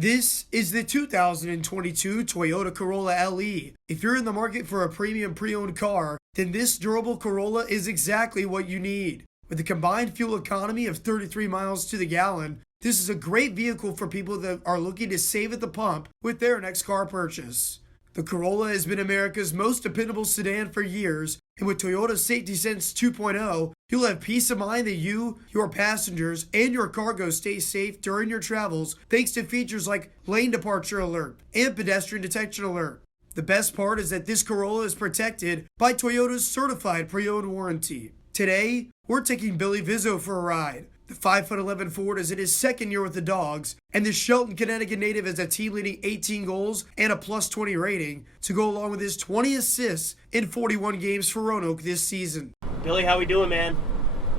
This is the 2022 Toyota Corolla LE. If you're in the market for a premium pre-owned car, then this durable Corolla is exactly what you need. With a combined fuel economy of 33 miles to the gallon, this is a great vehicle for people that are looking to save at the pump with their next car purchase. The Corolla has been America's most dependable sedan for years, and with Toyota's Safety Sense 2.0, you'll have peace of mind that you, your passengers, and your cargo stay safe during your travels thanks to features like lane departure alert and pedestrian detection alert. The best part is that this Corolla is protected by Toyota's certified pre-owned warranty. Today, we're taking Billy Vizzo for a ride. The 5'11" Ford is in his second year with the Dawgs, and the Shelton, Connecticut native has a team-leading 18 goals and a plus 20 rating to go along with his 20 assists in 41 games for Roanoke this season. Billy, how we doing, man?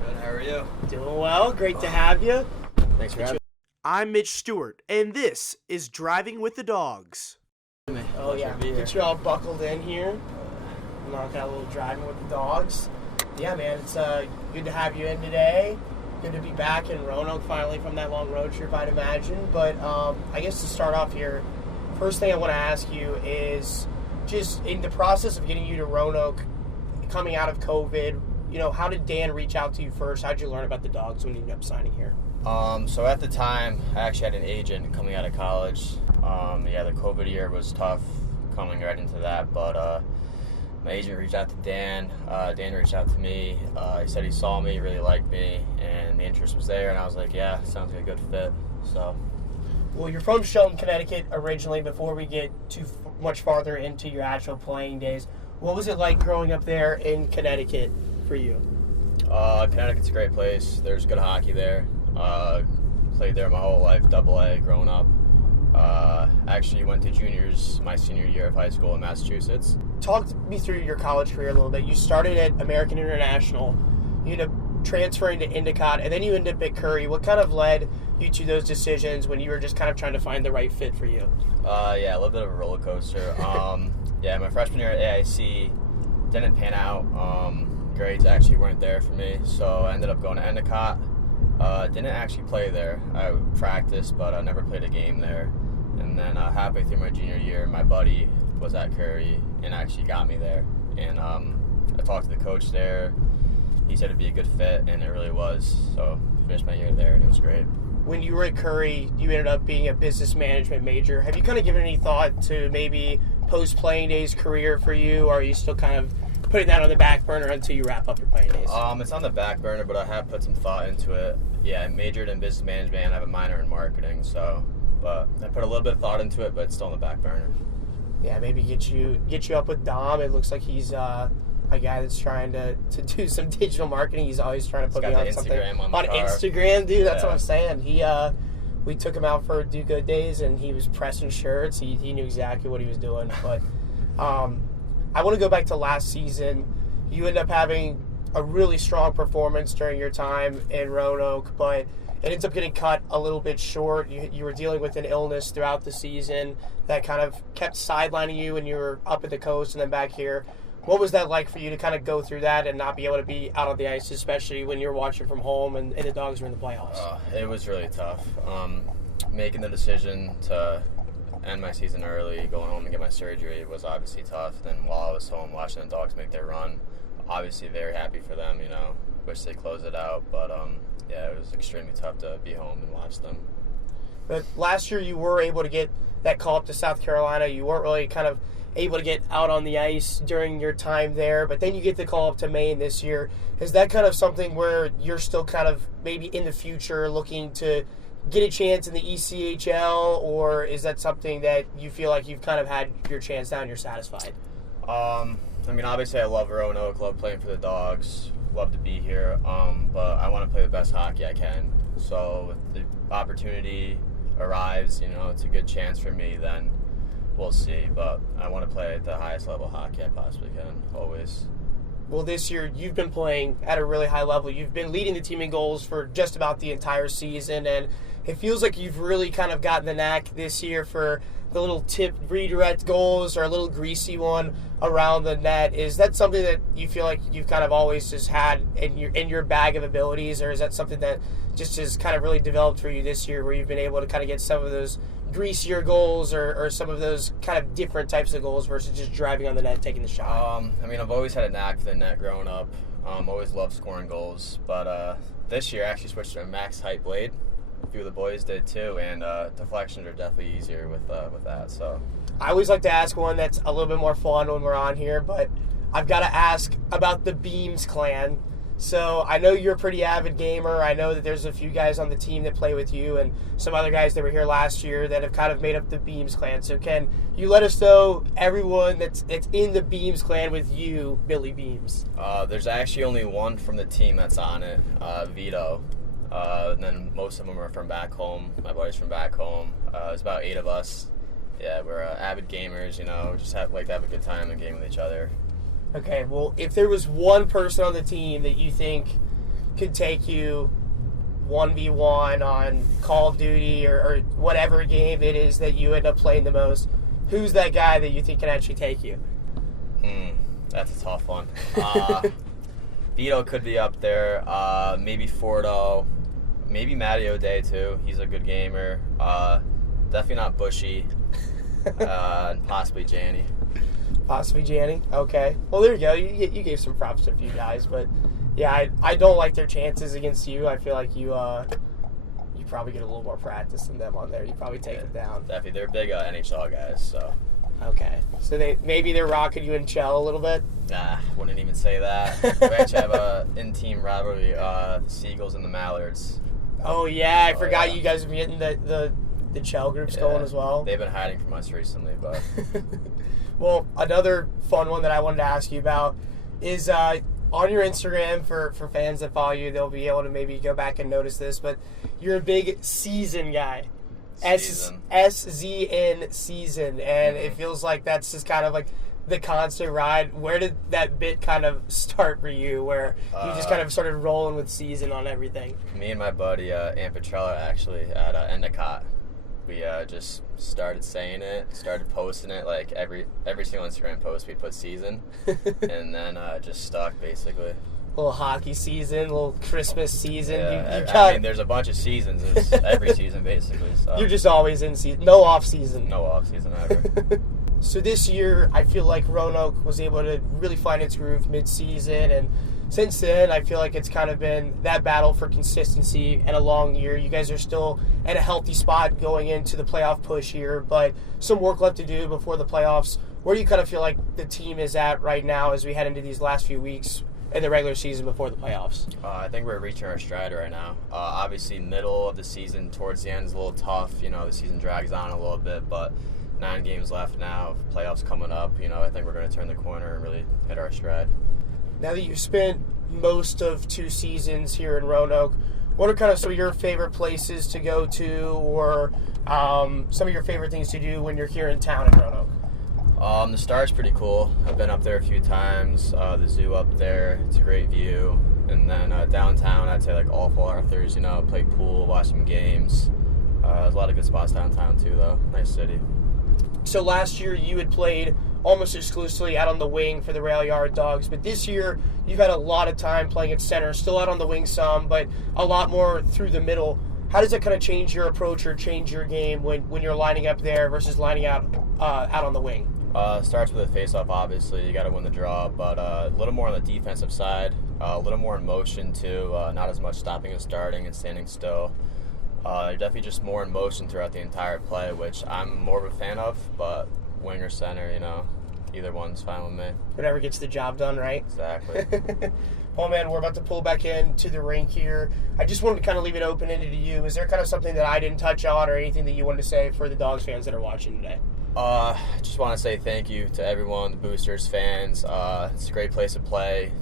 Good, how are you? Doing well. Great to have you. Thanks for having me. I'm Mitch Stewart, and this is Driving with the Dawgs. Oh, yeah. Get you all buckled in here. Knock out a little Driving with the Dawgs. Yeah, man, it's good to have you in today. Good to be back in Roanoke finally from that long road trip, I'd imagine. But I guess to start off here, first thing I want to ask you is just in the process of getting you to Roanoke, coming out of COVID, how did Dan reach out to you first? How did you learn about the Dawgs when you ended up signing here? So at the time, I actually had an agent coming out of college. The COVID year was tough coming right into that, but my agent reached out to Dan. Dan reached out to me. He said he saw me, really liked me, and the interest was there. And I was like, yeah, sounds like a good fit. So, well, you're from Shelton, Connecticut originally. Before we get too much farther into your actual playing days, what was it like growing up there in Connecticut for you? Connecticut's a great place. There's good hockey there. Played there my whole life, AA, growing up. Actually went to juniors my senior year of high school in Massachusetts. Talk me through your college career a little bit. You started at American International, you ended up transferring to Endicott, and then you ended up at Curry. What kind of led you to those decisions when you were just kind of trying to find the right fit for you? A little bit of a roller coaster. My freshman year at AIC didn't pan out. Grades actually weren't there for me, so I ended up going to Endicott. Didn't actually play there. I practiced, but I never played a game there. And then halfway through my junior year, my buddy was at Curry and actually got me there. And I talked to the coach there. He said it'd be a good fit, and it really was. So I finished my year there, and it was great. When you were at Curry, you ended up being a business management major. Have you kind of given any thought to maybe post-playing days career for you, or are you still kind of putting that on the back burner until you wrap up your playing days? It's on the back burner, but I have put some thought into it. Yeah, I majored in business management and I have a minor in marketing, but I put a little bit of thought into it, but it's still on the back burner. Yeah, maybe get you up with Dom. It looks like he's a guy that's trying to do some digital marketing. He's always trying to put me on something on Instagram, dude. That's what I'm saying. We took him out for Do Good Days, and he was pressing shirts. He knew exactly what he was doing. But I want to go back to last season. You ended up having a really strong performance during your time in Roanoke, but it ends up getting cut a little bit short. You were dealing with an illness throughout the season that kind of kept sidelining you when you were up at the coast and then back here. What was that like for you to kind of go through that and not be able to be out on the ice, especially when you're watching from home and the Dawgs were in the playoffs? It was really tough. Making the decision to end my season early, going home and get my surgery was obviously tough. Then while I was home watching the Dawgs make their run, obviously very happy for them, wish they closed it out, but it was extremely tough to be home and watch them. But last year you were able to get that call up to South Carolina. You weren't really kind of able to get out on the ice during your time there, but then you get the call up to Maine this year. Is that kind of something where you're still kind of maybe in the future looking to get a chance in the ECHL, or is that something that you feel like you've kind of had your chance now and you're satisfied? Obviously I love Roanoke, love playing for the Dawgs, love to be here, but I want to play the best hockey I can. So if the opportunity arrives, it's a good chance for me, then we'll see. But I want to play at the highest level of hockey I possibly can, always. Well, this year you've been playing at a really high level. You've been leading the team in goals for just about the entire season, and it feels like you've really kind of gotten the knack this year for the little tip redirect goals or a little greasy one around the net. Is that something that you feel like you've kind of always just had in your bag of abilities, or is that something that just has kind of really developed for you this year where you've been able to kind of get some of those greasier goals or some of those kind of different types of goals versus just driving on the net, taking the shot? I mean, I've always had a knack for the net growing up. Always loved scoring goals. But this year I actually switched to a max height blade. A few of the boys did too, and deflections are definitely easier with that. So I always like to ask one that's a little bit more fun when we're on here, but I've got to ask about the Beams clan. So I know you're a pretty avid gamer. I know that there's a few guys on the team that play with you and some other guys that were here last year that have kind of made up the Beams clan. So can you let us know everyone that's in the Beams clan with you, Billy Beams? There's actually only one from the team that's on it, Vizzo. And then most of them are from back home. My buddy's from back home. There's about 8 of us. Yeah, we're avid gamers, just like to have a good time and game with each other. Okay, well, if there was one person on the team that you think could take you 1v1 on Call of Duty or whatever game it is that you end up playing the most, who's that guy that you think can actually take you? That's a tough one. Vito could be up there. Maybe Fordo. Maybe Matty O'Day, too. He's a good gamer. Definitely not Bushy. And possibly Janny. Possibly Janny. Okay. Well, there you go. You gave some props to a few guys, but yeah, I don't like their chances against you. I feel like you probably get a little more practice than them on there. You probably take them down. Definitely, they're big NHL guys. So. Okay. So they're rocking you in Chell a little bit. Nah, wouldn't even say that. We actually have a in-team rivalry. The Seagulls and the Mallards. Oh yeah, I forgot you guys have been getting the Chell groups going as well. They've been hiding from us recently, but. Well, another fun one that I wanted to ask you about is on your Instagram, for fans that follow you, they'll be able to maybe go back and notice this, but you're a big season guy. SZN season, and it feels like that's just kind of like the constant ride. Where did that bit kind of start for you, where you just kind of started rolling with season on everything? Me and my buddy, Ann Petrella, actually, at Endicott. We just started saying it, started posting it, like every single Instagram post we put season, and then just stuck, basically. Little hockey season, little Christmas season. Yeah, I mean, there's a bunch of seasons. It's every season, basically. So. You're just always in season. No off season. No off season ever. So this year, I feel like Roanoke was able to really find its groove mid-season, and since then, I feel like it's kind of been that battle for consistency and a long year. You guys are still at a healthy spot going into the playoff push here, but some work left to do before the playoffs. Where do you kind of feel like the team is at right now as we head into these last few weeks in the regular season before the playoffs? I think we're reaching our stride right now. Obviously, middle of the season towards the end is a little tough. The season drags on a little bit, but 9 games left now, playoffs coming up. I think we're going to turn the corner and really hit our stride. Now that you've spent most of 2 seasons here in Roanoke, what are kind of some of your favorite places to go to, or some of your favorite things to do when you're here in town in Roanoke? The Star's pretty cool. I've been up there a few times. The zoo up there, it's a great view. And then downtown, I'd say like all Fall Arthurs, play pool, watch some games. There's a lot of good spots downtown too, though. Nice city. So last year you had played almost exclusively out on the wing for the Rail Yard Dawgs, but this year you've had a lot of time playing at center, still out on the wing some, but a lot more through the middle. How does that kind of change your approach or change your game when you're lining up there versus lining out on the wing? Starts with a face-off, obviously. You got to win the draw, but a little more on the defensive side, a little more in motion too, not as much stopping and starting and standing still. Definitely just more in motion throughout the entire play, which I'm more of a fan of, but wing or center, either one's fine with me. Whatever gets the job done, right? Exactly. Well, man, we're about to pull back into the rink here. I just wanted to kind of leave it open-ended to you. Is there kind of something that I didn't touch on or anything that you wanted to say for the Dawgs fans that are watching today? I just want to say thank you to everyone, the Boosters, fans. It's a great place to play.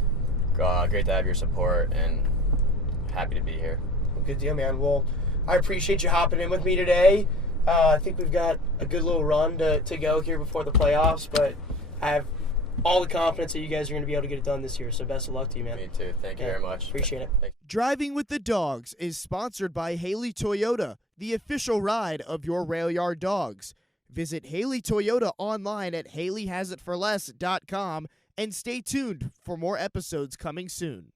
Great to have your support, and happy to be here. Well, good deal, man. Well, I appreciate you hopping in with me today. I think we've got a good little run to go here before the playoffs, but I have all the confidence that you guys are going to be able to get it done this year, so best of luck to you, man. Me too. Thank you very much. Appreciate it. Thanks. Driving with the Dawgs is sponsored by Haley Toyota, the official ride of your Rail Yard Dawgs. Visit Haley Toyota online at HaleyHasItForLess.com and stay tuned for more episodes coming soon.